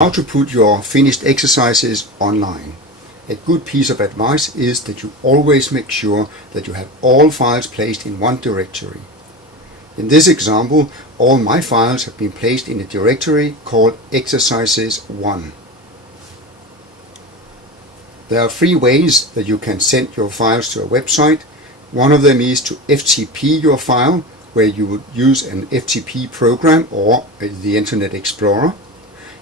How to put your finished exercises online. A good piece of advice is that you always make sure that you have all files placed in one directory. In this example, all my files have been placed in a directory called Exercises 1. There are 3 ways that you can send your files to a website. One of them is to FTP your file, where you would use an FTP program or the Internet Explorer.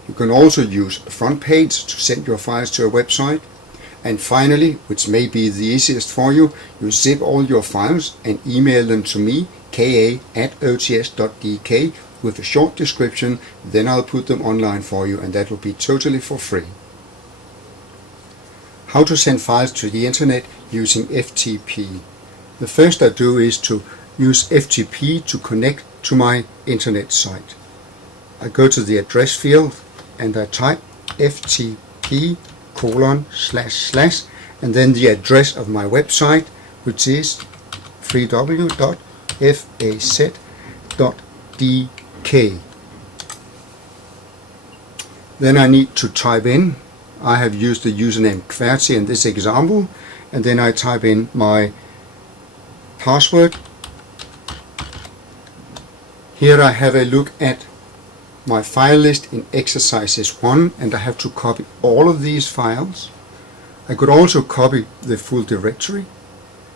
You can also use FrontPage to send your files to a website. And finally, which may be the easiest for you, you zip all your files and email them to me, ka@ots.dk, with a short description. Then I'll put them online for you, and that will be totally for free. How to send files to the internet using FTP. The first I do is to use FTP to connect to my internet site. I go to the address field and I type FTP:/ and then the address of my website, which is www.faz.dk. Then I need to type in, I have used the username QWERTY in this example, and then I type in my password. Here I have a look at my file list in Exercises 1, and I have to copy all of these files. I could also copy the full directory.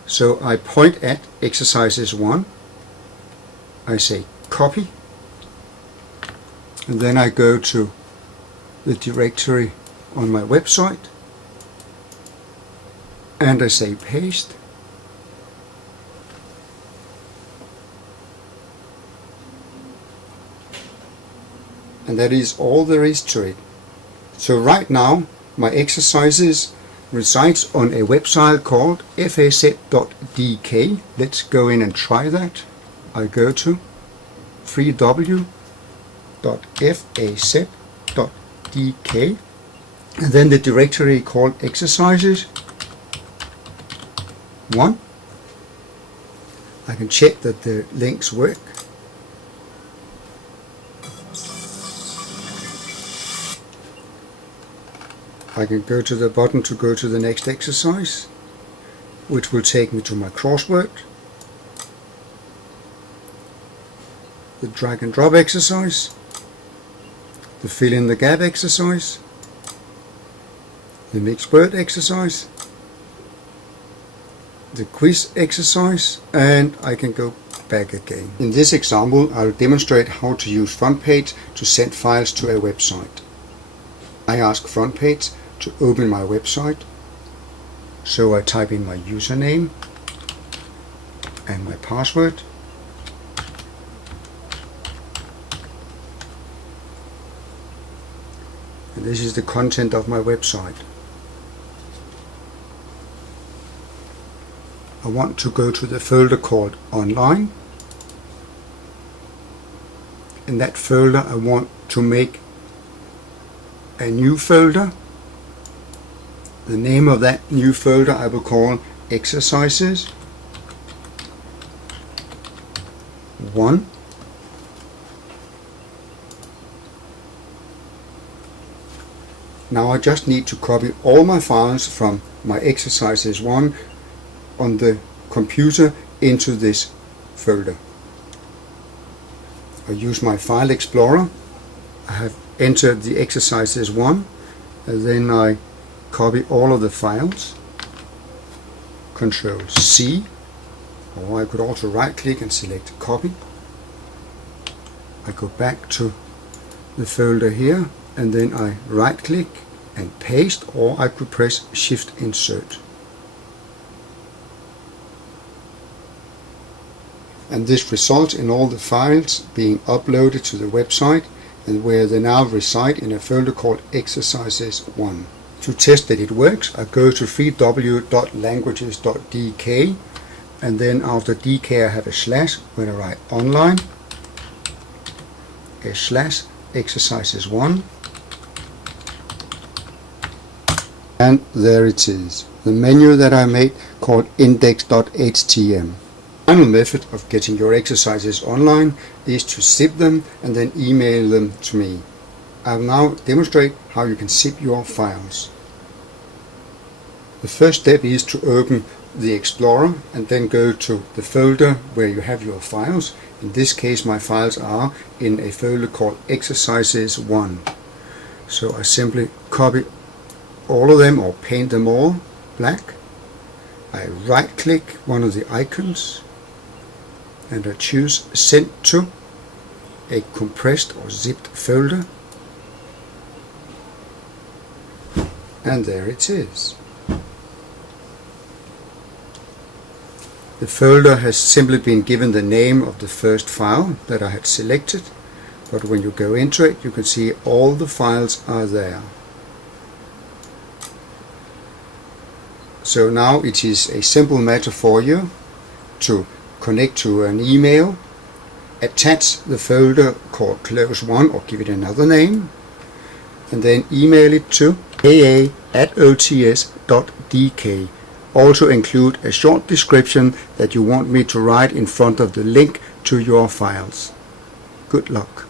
So I point at Exercises 1, I say copy, and then I go to the directory on my website and I say paste. And that is all there is to it. So right now my exercises resides on a website called faz.dk. Let's go in and try that. I go to www.faz.dk and then the directory called Exercises 1. I can check that the links work. I can go to the button to go to the next exercise, which will take me to my crossword, the drag and drop exercise, the fill in the gap exercise, the mixed word exercise, the quiz exercise, and I can go back again. In this example, I'll demonstrate how to use FrontPage to send files to a website. I ask FrontPage to open my website, so I type in my username and my password. And this is the content of my website. I want to go to the folder called Online. In that folder I want to make a new folder. The name of that new folder I will call Exercises 1. Now I just need to copy all my files from my Exercises 1 on the computer into this folder. I use my File Explorer. I have entered the Exercises 1, and then I copy all of the files, Control C, or I could also right click and select copy. I go back to the folder here and then I right click and paste, or I could press Shift Insert. And this results in all the files being uploaded to the website, and where they now reside in a folder called Exercises 1. To test that it works, I go to www.languages.dk, and then after DK I have a slash when I write online, a slash Exercises 1, and there it is, the menu that I made called index.htm. Final method of getting your exercises online is to zip them and then email them to me. I'll now demonstrate how you can zip your files. The first step is to open the Explorer and then go to the folder where you have your files. In this case my files are in a folder called Exercises 1. So I simply copy all of them or paint them all black. I right click one of the icons and I choose Send to a compressed or zipped folder, and there it is. The folder has simply been given the name of the first file that I had selected, but when you go into it you can see all the files are there. So now it is a simple matter for you to connect to an email, attach the folder called Close 1 or give it another name, and then email it to aa@ots.dk. Also include a short description that you want me to write in front of the link to your files. Good luck.